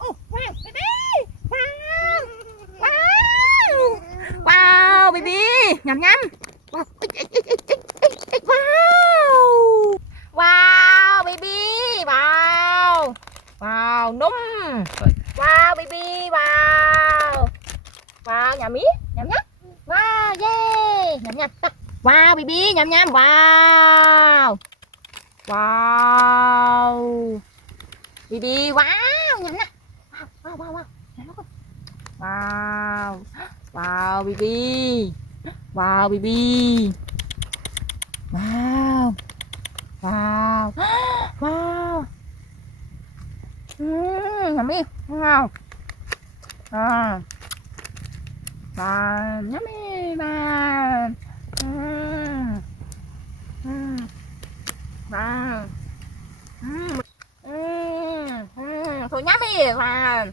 Oh, wow, baby! Wow! Wow! Wow, baby! Nhắm nhắm! Wow! Wow! Wow, baby! Wow! Wow, num! Wow, baby! Wow! Wow, nhắm ý! Nhắm nhắm! Wow, yeah! Nhắm nhắm! Wow, baby! Nhắm nhắm! Wow! Wow! Baby! Wow! Nhắm nhắm! Wow, wow, wow! Wow! Wow, baby! Wow, baby! Wow! Wow! Wow! Yummy! Wow! Wow! Wow! Yummy! Wow! Wow! So yummy! Wow!